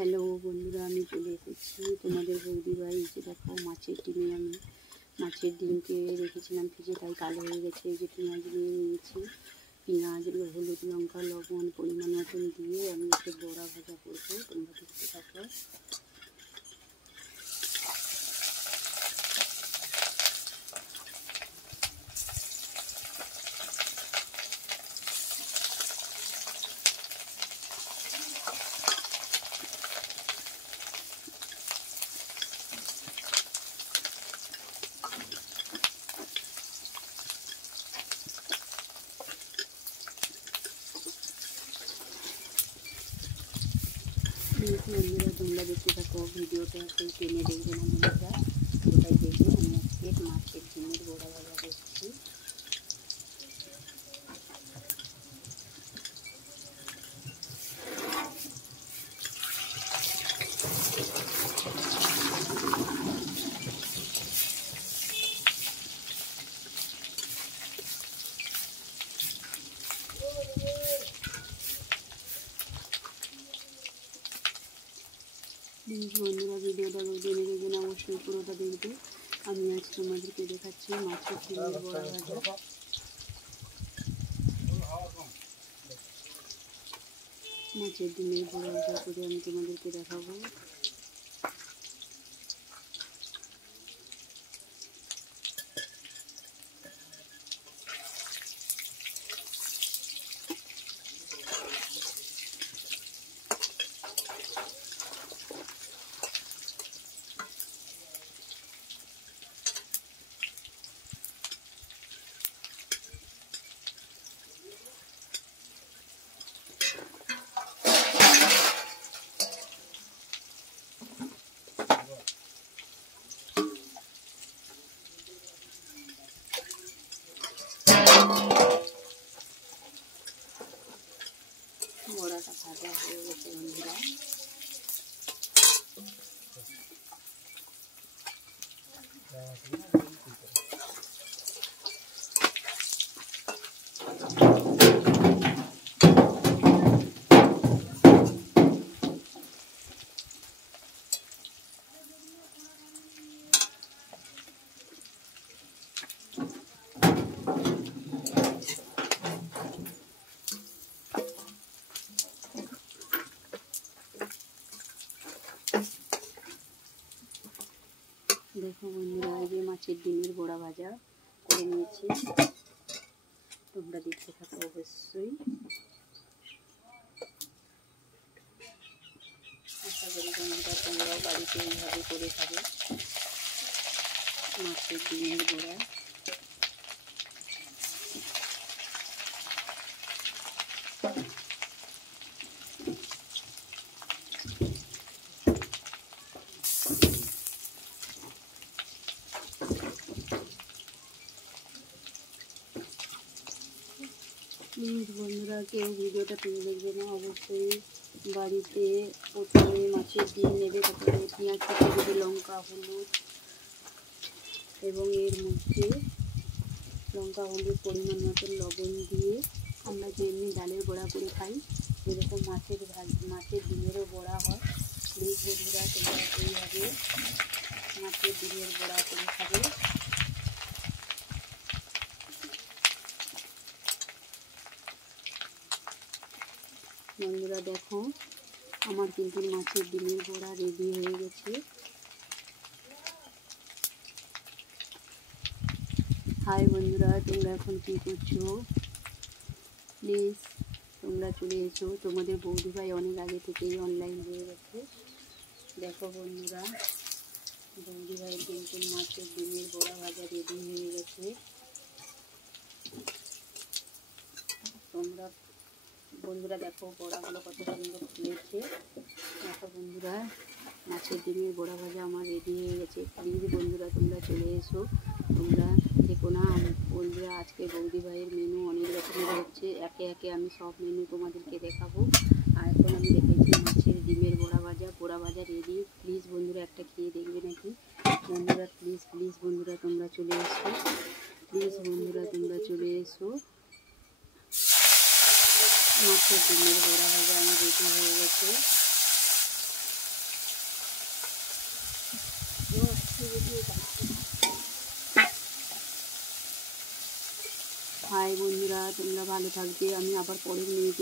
Hello বন্ধুরা, আমি চলে এসেছি তোমাদের বৌদি বাড়ি। যে দেখো মাছের ডিমে আমি মাছের ডিমকে রেখেছিলাম ফ্রিজে, তাই কালো হয়ে গেছে। এই যে পেঁয়াজ নিয়ে নিয়েছি, পেঁয়াজ হলুদ লঙ্কা লবণ পরিমাণ মতন দিয়ে আমি একটু বড়া ভাজা করবো, তোমরা দেখতে থাকো। বন্ধুরা তোমরা দেখতে থাকো, ভিডিওটা কেউ টেনে দেখবে না বন্ধুরা, ওটাই দেখবে। আমি আজকে মাছের ডিমের বড়া ভাজা করছি। বন্ধুরা ভিডিওটা টেনে দেখবে না, অবশ্যই পুরোটা দেখবে। আমি আজ তোমাদেরকে দেখাচ্ছি মাছের ডিমের বড়া ভাজা। মাছের ডিমের বড়া ভাজা করে আমি তোমাদেরকে দেখাবো। বড়াটা ভাজা হয়ে গেছে বন্ধুরা। দেখো বন্ধুরা, এই যে মাছের ডিমের বড়া ভাজা করে নিয়েছি, তোমরা দেখতে থাকো অবশ্যই। আশা করি বন্ধুরা তোমরাও বাড়িতে এইভাবে করে খাবে মাছের ডিমের বড়া। প্লিজ বন্ধুরা কেউ ভিডিওটা টেনে দেখবে না, অবশ্যই বাড়িতে প্রথমে মাছের ডিম নেবে, তারপরে পেঁয়াজ কেটে দেবে, লঙ্কা হলুদ এবং এর মধ্যে লঙ্কা হলুদ পরিমাণ মতন লবণ দিয়ে আমরা যে এমনি ডালের বড়া করে খাই, যেরকম মাছের ডিমেরও বড়া হয়। প্লিজ বন্ধুরা তোমরা এইভাবে মাছের ডিমের বড়া করে খাবে। বন্ধুরা দেখো আমার কিন্তু মাছের ডিমের বড়া রেডি হয়ে গেছে। হাই বন্ধুরা, তোমরা এখন কী করছো? প্লিজ তোমরা চলে এসো, তোমাদের বৌদি ভাই অনেক আগে থেকেই অনলাইন হয়ে গেছে। দেখো বন্ধুরা, বৌদি ভাইয়ের কিন্তু মাছের ডিমের বড়া ভাজা রেডি হয়ে গেছে। তোমরা বন্ধুরা দেখো বড়াগুলো কত সুন্দর ফুলেছে। দেখো বন্ধুরা মাছের ডিমের বড়া ভাজা আমার রেডি হয়ে গেছে। প্লিজ বন্ধুরা তোমরা চলে এসো, তোমরা দেখো না বন্ধুরা, আজকে বৌদি ভাইয়ের মেনু অনেক রকমের হচ্ছে, একে একে আমি সব মেনু তোমাদেরকে দেখাবো। আর এখন আমি দেখেছি মাছের ডিমের বড়া ভাজা রেডি। প্লিজ বন্ধুরা একটা খেয়ে দেখবে নাকি বন্ধুরা, প্লিজ প্লিজ বন্ধুরা তোমরা চলে এসো, প্লিজ বন্ধুরা তোমরা চলে এসো। মাছের ডিমের বড়া ভাজা আমার রেডি হয়ে গেছে। হাই বন্ধুরা, তোমরা ভালো থাকবে। আমি আবার পরের মিনিটে